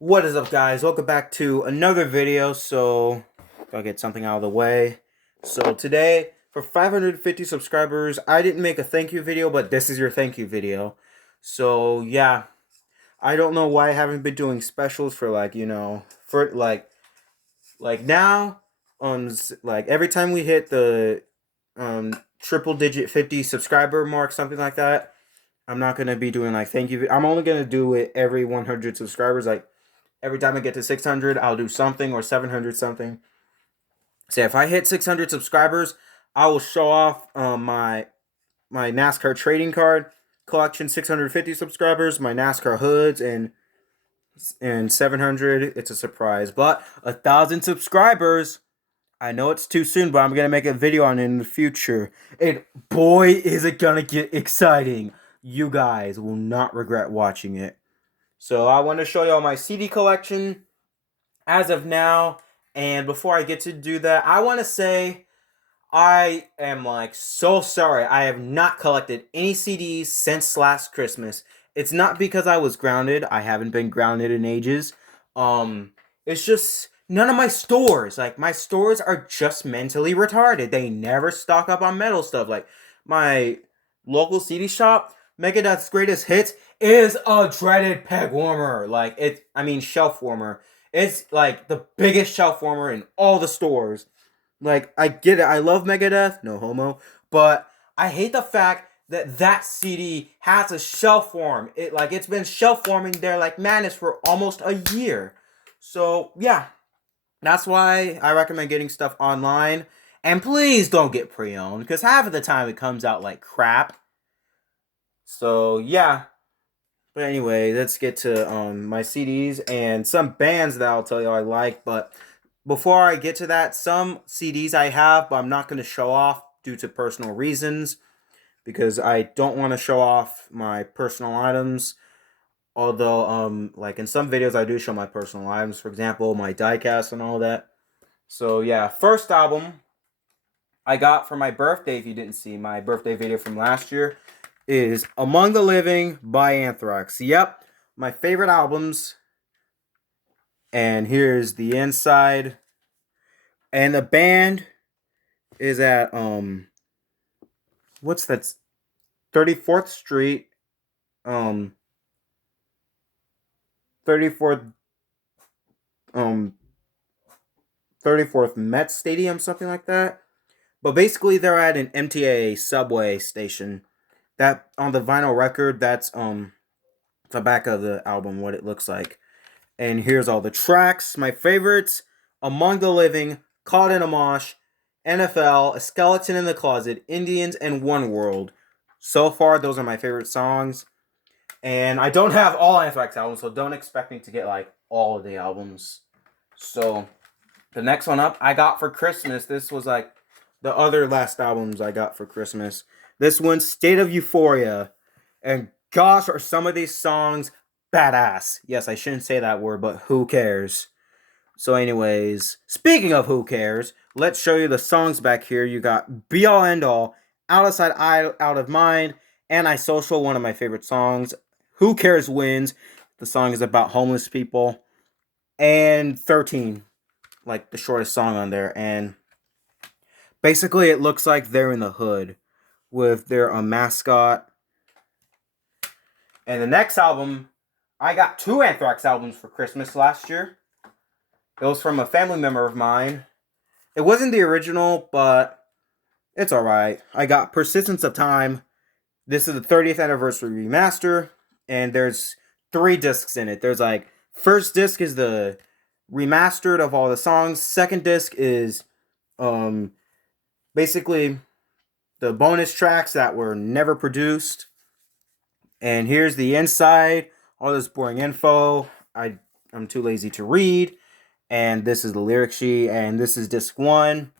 What is up, guys? Welcome back to another video. Gotta get something out of the way. So today, for 550 subscribers, I didn't make a thank you video, but this is your thank you video. So yeah, I don't know why I haven't been doing specials for for now, like every time we hit the triple digit 50 subscriber mark, something like that. I'm not gonna be doing like thank you. I'm only gonna do it every 100 subscribers. Like every time I get to 600, I'll do something, or 700 something. So if I hit 600 subscribers, I will show off my NASCAR trading card collection. 650 subscribers, my NASCAR hoods, and 700. It's a surprise, but 1,000 subscribers. I know it's too soon, but I'm gonna make a video on it in the future. And boy, is it gonna get exciting! You guys will not regret watching it. So I want to show you all my CD collection as of now. And before I get to do that, I want to say I am like so sorry. I have not collected any CDs since last Christmas. It's not because I was grounded. I haven't been grounded in ages. Um, it's just none of my stores. Like my stores are just mentally retarded. They never stock up on metal stuff. Like my local CD shop, Megadeth's Greatest Hits, is a dreaded peg warmer. Shelf warmer. It's like the biggest shelf warmer in all the stores. Like, I get it. I love Megadeth, no homo, but I hate the fact that that CD has a shelf form. It's been shelf forming there like madness for almost a year. So yeah, that's why I recommend getting stuff online. And please don't get pre-owned, because half of the time it comes out like crap. So yeah. But anyway, let's get to my CDs and some bands that I'll tell you I like. But before I get to that, some CDs I have, but I'm not going to show off due to personal reasons, because I don't want to show off my personal items. Although, like in some videos, I do show my personal items. For example, my diecast and all that. So yeah, first album I got for my birthday. If you didn't see my birthday video from last year, is Among the Living by Anthrax. Yep, my favorite albums. And here's the inside. And the band is at what's that? 34th Street, um 34th um 34th Met Stadium, something like that. But basically they're at an MTA subway station. That on the vinyl record, that's the back of the album, what it looks like. And here's all the tracks. My favorites: Among the Living, Caught in a Mosh, NFL, A Skeleton in the Closet, Indians, and One World. So far, those are my favorite songs. And I don't have all Anthrax albums, so don't expect me to get like all of the albums. So the next one up I got for Christmas. This was like the other last albums I got for Christmas. This one's State of Euphoria. And gosh, are some of these songs badass. Yes, I shouldn't say that word, but who cares? So, anyways, speaking of who cares, let's show you the songs back here. You got Be All End All, Out of Sight, Out of Mind, Antisocial, one of my favorite songs. Who Cares Wins. The song is about homeless people. And 13, like the shortest song on there. And basically, it looks like they're in the hood with their mascot. And the next album, I got two Anthrax albums for Christmas last year. It was from a family member of mine. It wasn't the original, but it's alright. I got Persistence of Time. This is the 30th anniversary remaster, and there's 3 discs in it. There's like, first disc is the remastered of all the songs. Second disc is basically the bonus tracks that were never produced. And here's the inside. All this boring info. I'm too lazy to read. And this is the lyric sheet. And this is disc 1.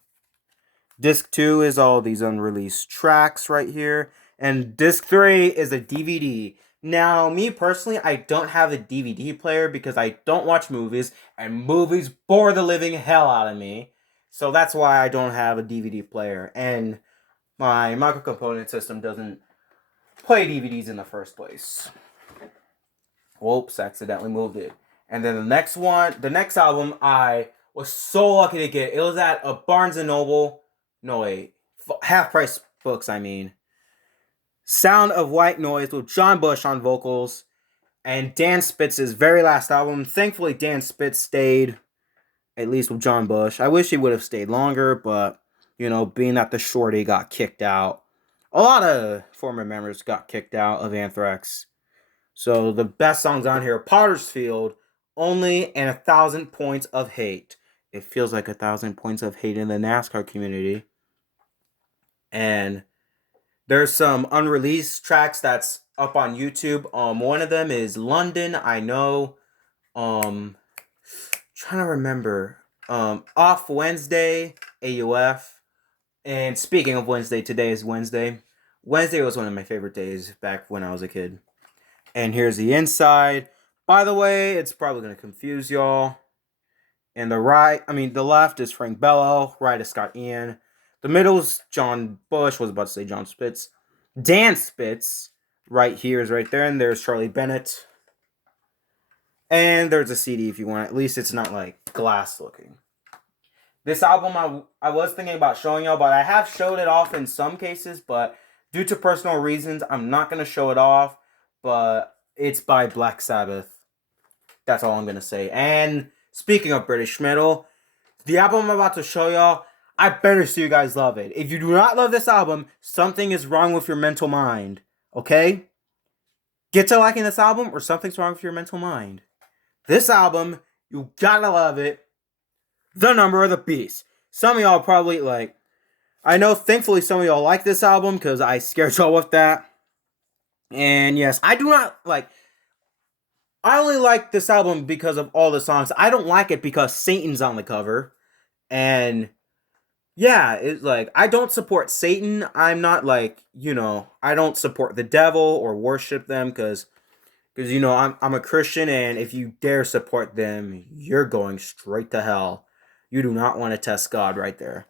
Disc 2 is all these unreleased tracks right here. And disc 3 is a DVD. Now, me personally, I don't have a DVD player because I don't watch movies, and movies bore the living hell out of me. So that's why I don't have a DVD player. And my microcomponent system doesn't play DVDs in the first place. Whoops, accidentally moved it. And then the next album, I was so lucky to get. It was at a Barnes and Noble. No wait, Half Price Books. I mean, Sound of White Noise with John Bush on vocals and Dan Spitz's very last album. Thankfully, Dan Spitz stayed at least with John Bush. I wish he would have stayed longer, but you know, being that the shorty got kicked out, a lot of former members got kicked out of Anthrax. So the best songs on here: Potter's Field, Only, and 1,000 Points of Hate. It feels like 1,000 points of hate in the NASCAR community. And there's some unreleased tracks that's up on YouTube. One of them is London, I Know. Trying to remember. Off Wednesday, AUF. And speaking of Wednesday, today is Wednesday. Wednesday was one of my favorite days back when I was a kid. And here's the inside. By the way, it's probably going to confuse y'all. And the left is Frank Bello, right is Scott Ian. The middle's John Bush, was about to say John Spitz. Dan Spitz, right here is right there, and there's Charlie Bennett. And there's a CD if you want. At least it's not like glass looking. This album I was thinking about showing y'all, but I have showed it off in some cases, but due to personal reasons, I'm not going to show it off. But it's by Black Sabbath. That's all I'm going to say. And speaking of British metal, the album I'm about to show y'all, I better see you guys love it. If you do not love this album, something is wrong with your mental mind. Okay? Get to liking this album or something's wrong with your mental mind. This album, you gotta love it. The Number of the Beast. Some of y'all probably like, I know thankfully some of y'all like this album because I scared y'all with that. And yes, I do not like, I only like this album because of all the songs. I don't like it because Satan's on the cover. And yeah, it's like, I don't support Satan. I'm not like, you know, I don't support the devil or worship them because you know, I'm a Christian, and if you dare support them, you're going straight to hell. You do not want to test God right there.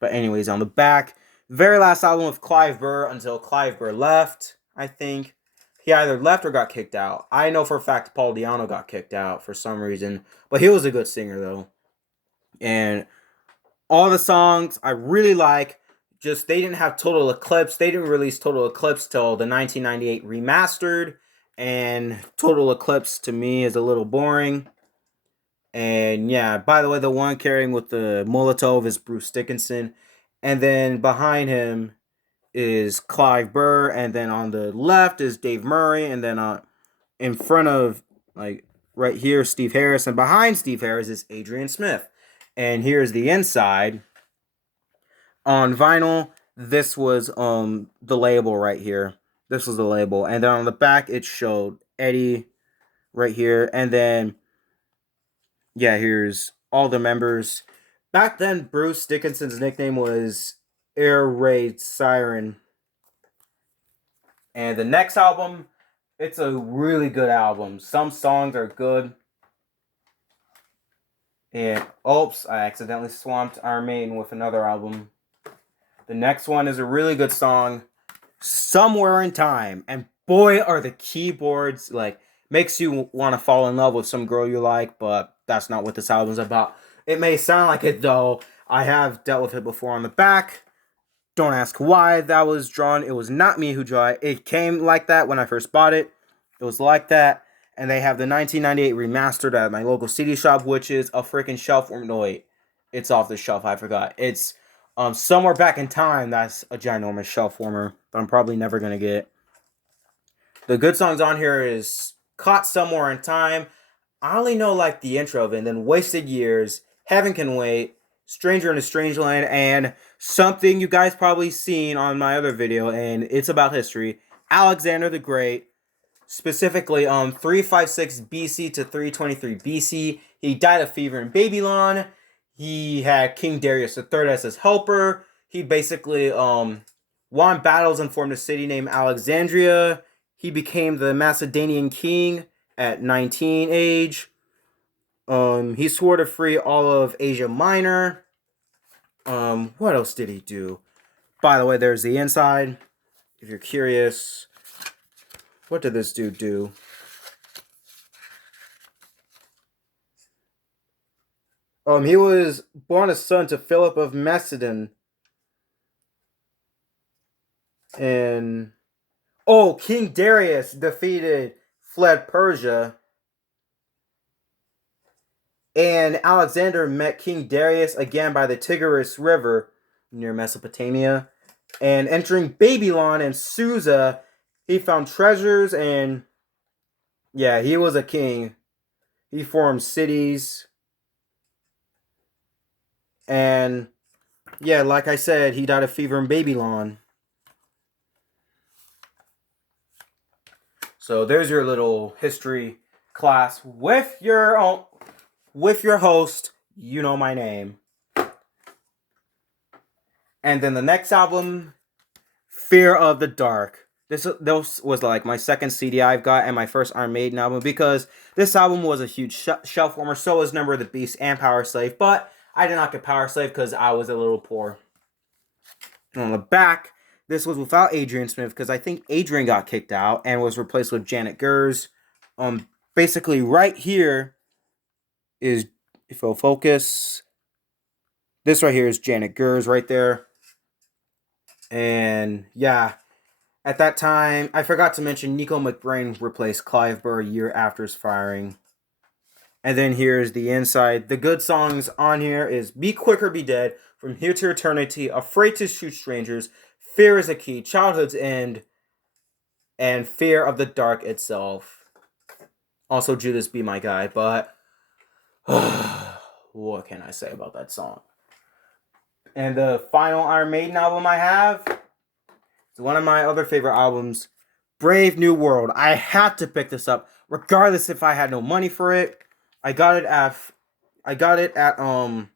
But anyways, on the back, very last album of Clive Burr until Clive Burr left, I think. He either left or got kicked out. I know for a fact Paul Di'Anno got kicked out for some reason, but he was a good singer though. And all the songs I really like. Just they didn't have Total Eclipse. They didn't release Total Eclipse till the 1998 remastered. And Total Eclipse to me is a little boring. And yeah, by the way, the one carrying with the Molotov is Bruce Dickinson. And then behind him is Clive Burr. And then on the left is Dave Murray. And then in front of, like, right here, Steve Harris. And behind Steve Harris is Adrian Smith. And here's the inside. On vinyl, this was the label right here. This was the label. And then on the back, it showed Eddie right here. And then, yeah, here's all the members. Back then, Bruce Dickinson's nickname was Air Raid Siren. And the next album, it's a really good album. Some songs are good. And, oops, I accidentally swamped Iron Maiden with another album. The next one is a really good song, Somewhere in Time. And boy, are the keyboards, like, makes you want to fall in love with some girl you like, but that's not what this album's about. It may sound like it, though. I have dealt with it before on the back. Don't ask why that was drawn. It was not me who drew it. It came like that when I first bought it. It was like that. And they have the 1998 remastered at my local CD shop, which is a freaking shelf. No, wait. It's off the shelf. I forgot. It's Somewhere Back in Time. That's a ginormous shelf warmer that I'm probably never going to get. The good songs on here is Caught Somewhere in Time. I only know like the intro of it. And then Wasted Years, Heaven Can Wait, Stranger in a Strange Land, and something you guys probably seen on my other video, and it's about history. Alexander the Great. Specifically, 356 BC to 323 BC. He died of fever in Babylon. He had King Darius III as his helper. He basically won battles and formed a city named Alexandria. He became the Macedonian king at 19 age. He swore to free all of Asia Minor. What else did he do? By the way, there's the inside. If you're curious. What did this dude do? He was born a son to Philip of Macedon, and King Darius fled Persia, and Alexander met King Darius again by the Tigris River near Mesopotamia. And entering Babylon and Susa, he found treasures, and yeah, he was a king. He formed cities, and yeah, like I said, he died of fever in Babylon. So there's your little history class with your host. You know my name. And then the next album, Fear of the Dark. This was like my second CD I've got and my first Iron Maiden album, because this album was a huge shelf warmer. So was Number of the Beast and Power Slave, but I did not get Power Slave because I was a little poor. And on the back, this was without Adrian Smith, because I think Adrian got kicked out and was replaced with Janet Gers. Basically right here is, if I'll focus, this right here is Janet Gers right there. And yeah, at that time, I forgot to mention Nico McBrain replaced Clive Burr a year after his firing. And then here's the inside. The good songs on here is Be Quick or Be Dead, From Here to Eternity, Afraid to Shoot Strangers, Fear is a Key, Childhood's End, and Fear of the Dark itself. Also, Judas Be My Guy, but what can I say about that song? And the final Iron Maiden album I have, it's one of my other favorite albums, Brave New World. I had to pick this up, regardless if I had no money for it. I got it at Barnes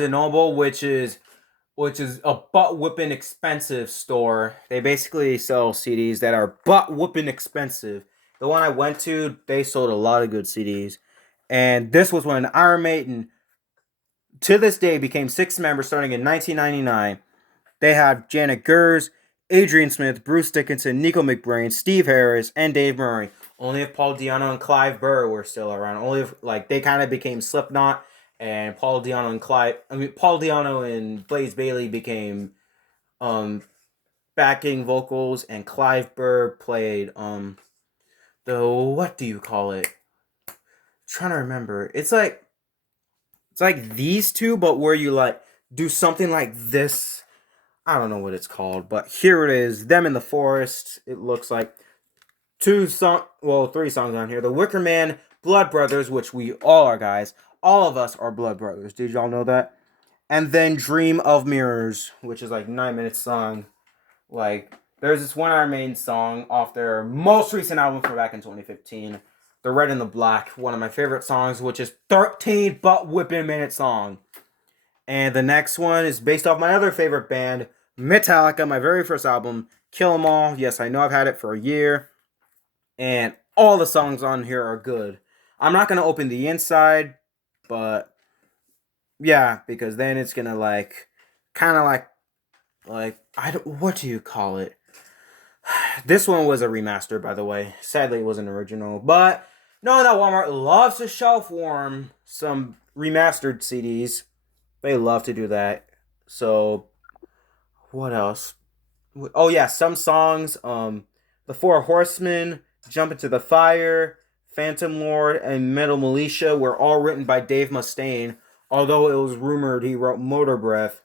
and Noble, which is a butt whipping expensive store. They basically sell CDs that are butt whipping expensive. The one I went to, they sold a lot of good CDs, and this was when Iron Maiden, to this day, became 6 members starting in 1999. They have Janet Gers, Adrian Smith, Bruce Dickinson, Nico McBrain, Steve Harris, and Dave Murray. Only if Paul Di'Anno and Clive Burr were still around. Only if, like, they kind of became Slipknot, and Paul Di'Anno and Blaze Bayley became backing vocals, and Clive Burr played what do you call it? I'm trying to remember. It's like these two, but where you like do something like this. I don't know what it's called, but here it is. Them in the Forest. It looks like 3 songs on here. The Wicker Man, Blood Brothers, which we all are, guys. All of us are blood brothers. Did y'all know that? And then Dream of Mirrors, which is like 9-minute song. Like, there's this one Iron Maiden song off their most recent album from back in 2015. The Red and the Black, one of my favorite songs, which is 13 butt whipping minute song. And the next one is based off my other favorite band, Metallica, my very first album, Kill 'Em All. Yes, I know I've had it for a year, and all the songs on here are good. I'm not going to open the inside, but yeah, because then it's going to what do you call it? This one was a remaster, by the way. Sadly, it wasn't original, but knowing that Walmart loves to shelf warm some remastered CDs, they love to do that. So, what else? Oh yeah, some songs. The Four Horsemen, Jump Into the Fire, Phantom Lord, and Metal Militia were all written by Dave Mustaine. Although it was rumored he wrote Motor Breath,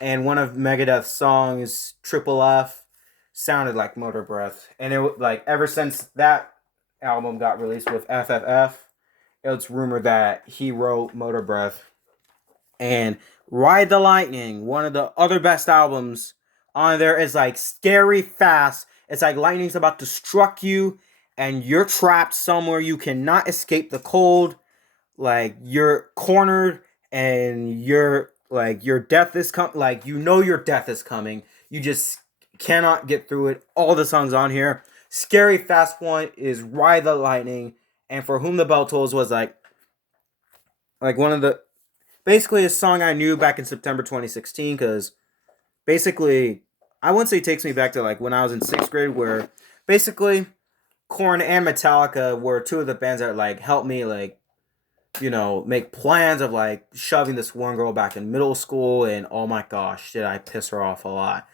and one of Megadeth's songs, Triple F, sounded like Motor Breath. And it like ever since that album got released with FFF, it's rumored that he wrote Motor Breath. And Ride the Lightning, one of the other best albums on there, is like scary fast. It's like lightning's about to struck you and you're trapped somewhere. You cannot escape the cold. Like, you're cornered and your death is your death is coming. You just cannot get through it. All the songs on here. Scary fast one is Ride the Lightning, and For Whom the Bell Tolls was like one of the, basically a song I knew back in September 2016, because basically, I wouldn't say it takes me back to like when I was in 6th grade, where basically Korn and Metallica were two of the bands that like helped me like you know, make plans of like shoving this one girl back in middle school, and oh my gosh, did I piss her off a lot.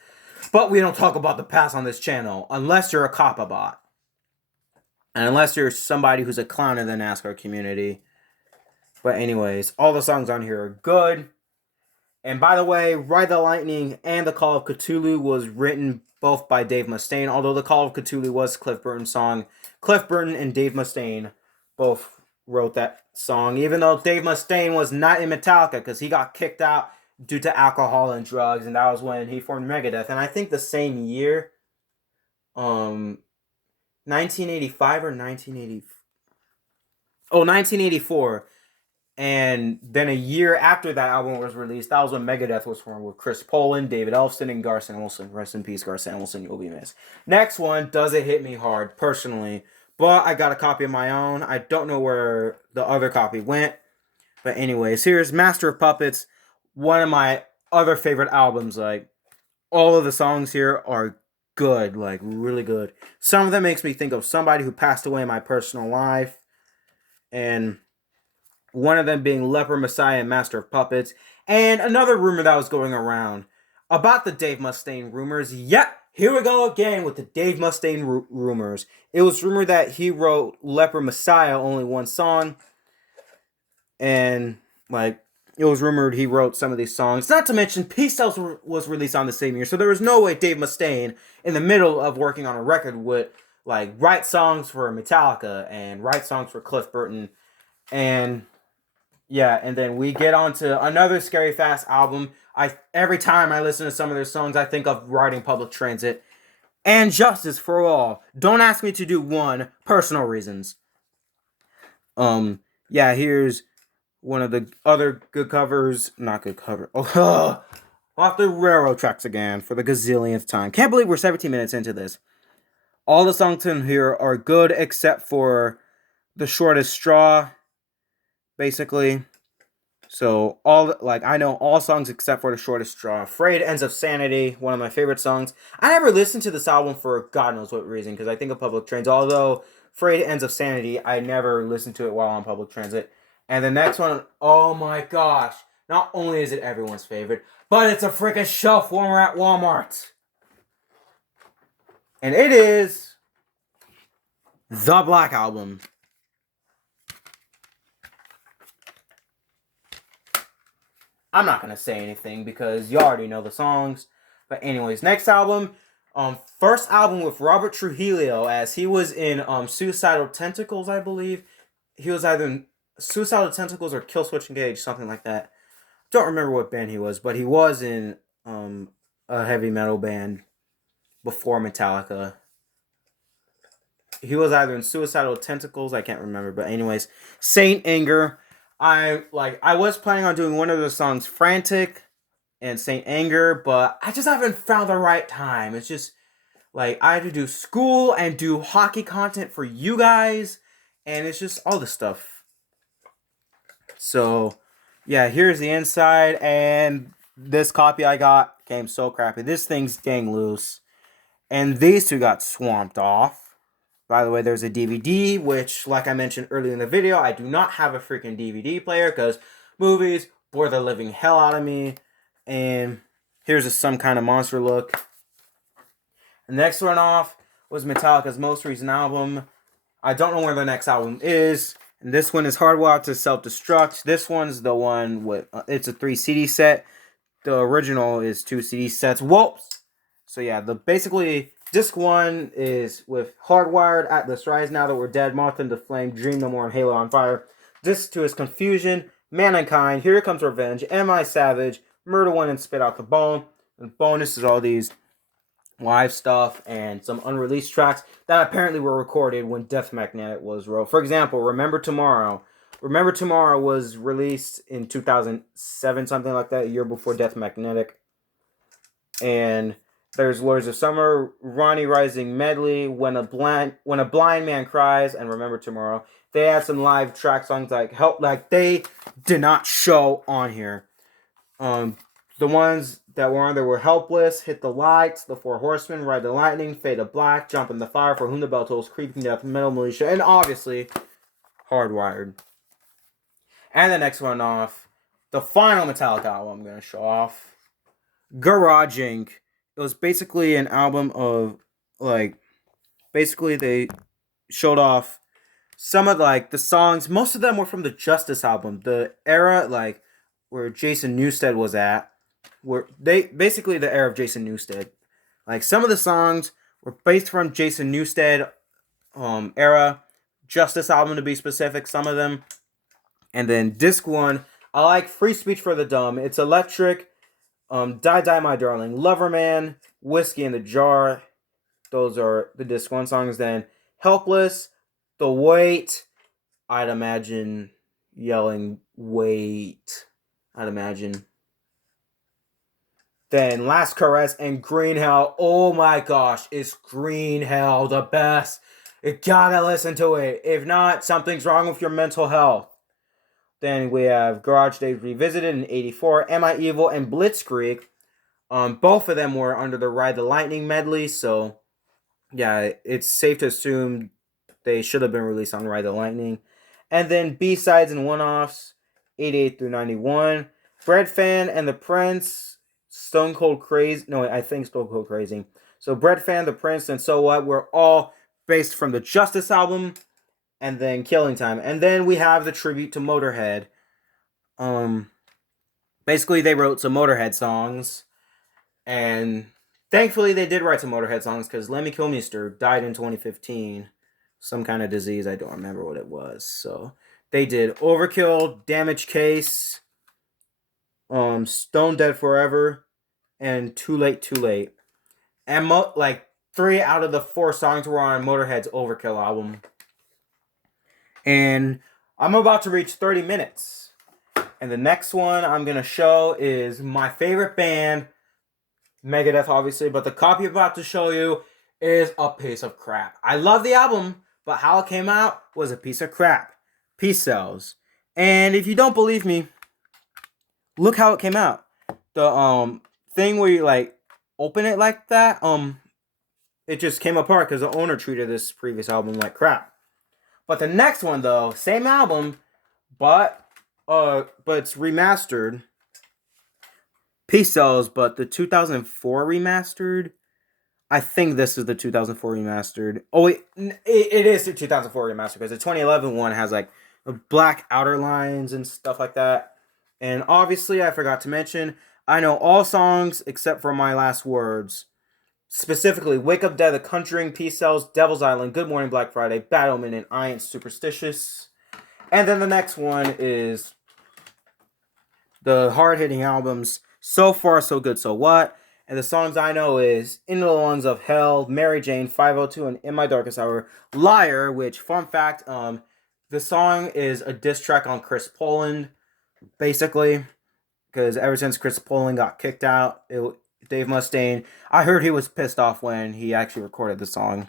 But we don't talk about the past on this channel unless you're a Kappa bot. And unless you're somebody who's a clown in the NASCAR community. But anyways, all the songs on here are good. And by the way, Ride the Lightning and The Call of Cthulhu was written both by Dave Mustaine. Although The Call of Cthulhu was Cliff Burton's song, Cliff Burton and Dave Mustaine both wrote that song. Even though Dave Mustaine was not in Metallica because he got kicked out due to alcohol and drugs. And that was when he formed Megadeth. And I think the same year, 1985 or 1980. Oh, 1984. And then a year after that album was released, that was when Megadeth was formed with Chris Poland, David Ellefson, and Gar Samuelson. Rest in peace, Gar Samuelson. You'll be missed. Next one doesn't hit me hard, personally. But I got a copy of my own. I don't know where the other copy went. But anyways, here's Master of Puppets. One of my other favorite albums. Like, all of the songs here are good. Like, really good. Some of them makes me think of somebody who passed away in my personal life. And one of them being Leper Messiah and Master of Puppets. And another rumor that was going around about the Dave Mustaine rumors. Yep, here we go again with the Dave Mustaine rumors. It was rumored that he wrote Leper Messiah only one song. And, like, it was rumored he wrote some of these songs. Not to mention, Peace Sells was released on the same year. So there was no way Dave Mustaine, in the middle of working on a record, would, like, write songs for Metallica and write songs for Cliff Burton. And yeah, and then we get on to another Scary Fast album. Every time I listen to some of their songs, I think of Riding Public Transit and Justice for All. Don't ask me to do one, personal reasons. Yeah, here's one of the other good covers. Not good cover. Oh, off the railroad tracks again for the gazillionth time. Can't believe we're 17 minutes into this. All the songs in here are good except for The Shortest Straw, basically. So, I know all songs except for The Shortest Straw. Frayed Ends of Sanity, one of my favorite songs. I never listened to this album for God knows what reason, because I think of Public Transit. Although, Frayed Ends of Sanity, I never listened to it while on public transit. And the next one, oh my gosh. Not only is it everyone's favorite, but it's a freaking shelf warmer at Walmart. And it is The Black Album. I'm not going to say anything because you already know the songs. But anyways, next album. First album with Robert Trujillo, as he was in Suicidal Tentacles, I believe. He was either in Suicidal Tentacles or Killswitch Engage, something like that. Don't remember what band he was, but he was in a heavy metal band before Metallica. He was either in Suicidal Tentacles, I can't remember. But anyways, Saint Anger. I was planning on doing one of the songs, Frantic and Saint Anger, but I just haven't found the right time. It's just, like, I had to do school and do hockey content for you guys, and it's just all this stuff. So, yeah, here's the inside, and this copy I got came so crappy. This thing's dang loose. And these two got swamped off. By the way, there's a DVD, which, like I mentioned earlier in the video, I do not have a freaking DVD player because movies bore the living hell out of me. And here's Some Kind of Monster look. The next one off was Metallica's most recent album. I don't know where the next album is. And this one is Hardwired to Self-Destruct. This one's the one with, it's a 3 CD set. The original is 2 CD sets. Whoops! So yeah, basically, disc 1 is with Hardwired, Atlas Rise, Now That We're Dead, Moth into Flame, Dream No More, and Halo on Fire. Disc 2 is Confusion, Mankind, Here Comes Revenge, Am I Savage, Murder One, and Spit Out the Bone. And bonus is all these live stuff and some unreleased tracks that apparently were recorded when Death Magnetic was wrote. For example, Remember Tomorrow. Remember Tomorrow was released in 2007, something like that, a year before Death Magnetic. And there's Lords of Summer, Ronnie Rising medley, When a Blind Man Cries, and Remember Tomorrow. They had some live track songs like Help, like they did not show on here. The ones that were on there were Helpless, Hit the Lights, The Four Horsemen, Ride the Lightning, Fade to Black, Jump in the Fire, For Whom the Bell Tolls, Creeping Death, Metal Militia, and obviously Hardwired. And the next one off, the final Metallica album I'm gonna show off, Garage Inc. It was basically an album of like, basically they showed off some of like the songs. Most of them were from the Justice album, the era like where Jason Newsted was at. Where they basically the era of Jason Newsted. Like some of the songs were based from Jason Newsted era, Justice album to be specific. Some of them, and then disc one, I like Free Speech for the Dumb. It's electric. Die Die My Darling, Loverman, Whiskey in the Jar. Those are the disc one songs. Then Helpless, The Wait. I'd imagine yelling wait. I'd imagine. Then Last Caress and Green Hell. Oh my gosh, is Green Hell the best? You gotta listen to it. If not, something's wrong with your mental health. Then we have Garage Days Revisited in '84, Am I Evil, and Blitzkrieg. Both of them were under the Ride the Lightning medley, so yeah, it's safe to assume they should have been released on Ride the Lightning. And then B-sides and one-offs, 88 through 91. Bread Fan and The Prince, Stone Cold Crazy. No, I think Stone Cold Crazy. So Bread Fan, The Prince, and So What were all based from the Justice album. And then Killing Time. And then we have the tribute to Motorhead. Basically, they wrote some Motorhead songs. And thankfully, they did write some Motorhead songs because Lemmy Kilmister died in 2015. Some kind of disease. I don't remember what it was. So they did Overkill, Damage Case, Stone Dead Forever, and Too Late, Too Late. And like 3 out of the 4 songs were on Motorhead's Overkill album. And I'm about to reach 30 minutes. And the next one I'm going to show is my favorite band, Megadeth, obviously. But the copy I'm about to show you is a piece of crap. I love the album, but how it came out was a piece of crap. Peace Cells. And if you don't believe me, look how it came out. The thing where you like open it like that, it just came apart because the owner treated this previous album like crap. But the next one though, same album, but it's remastered. Peace Cells, but the 2004 remastered. I think this is the 2004 remastered. Oh, it is the 2004 remastered because the 2011 one has like black outer lines and stuff like that. And obviously, I forgot to mention, I know all songs except for My Last Words. Specifically, Wake Up Dead, The Conjuring, Peace Cells, Devil's Island, Good Morning Black Friday, Bad Omen, and I Ain't Superstitious. And then the next one is the hard-hitting albums, So Far, So Good, So What. And the songs I know is In the Lungs of Hell, Mary Jane, 502, and In My Darkest Hour, Liar, which, fun fact, the song is a diss track on Chris Poland, basically, because ever since Chris Poland got kicked out, Dave Mustaine, I heard he was pissed off when he actually recorded the song.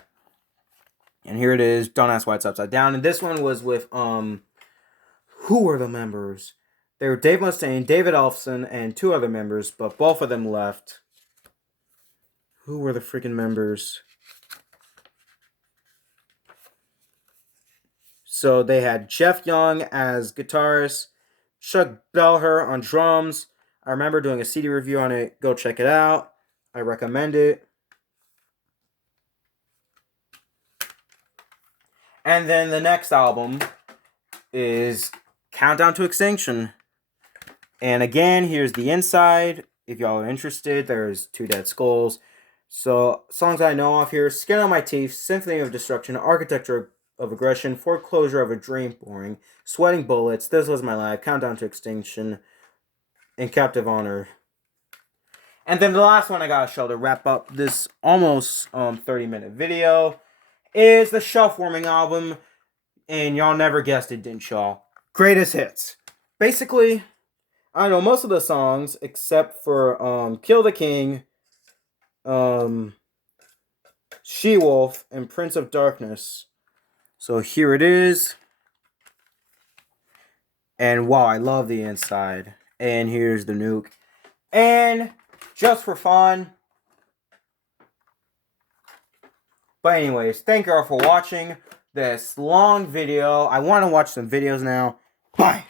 And here it is, Don't Ask Why It's Upside Down. And this one was with, who were the members? They were Dave Mustaine, David Ellefson, and 2 other members, but both of them left. Who were the freaking members? So they had Jeff Young as guitarist, Chuck Bellher on drums. I remember doing a CD review on it. Go check it out. I recommend it. And then the next album is Countdown to Extinction. And again, here's the inside. If y'all are interested, there's 2 Dead Skulls. So, songs I know off here: Skin on My Teeth, Symphony of Destruction, Architecture of Aggression, Foreclosure of a Dream, Boring, Sweating Bullets, This Was My Life, Countdown to Extinction, and Captive Honor. And then the last one I gotta show to wrap up this almost 30-minute video is the Shelf Warming album. And y'all never guessed it, didn't y'all? Greatest Hits. Basically, I know most of the songs except for Kill the King, She-Wolf, and Prince of Darkness. So here it is. And wow, I love the inside. And here's the nuke. And just for fun. But anyways, thank you all for watching this long video. I want to watch some videos now. Bye.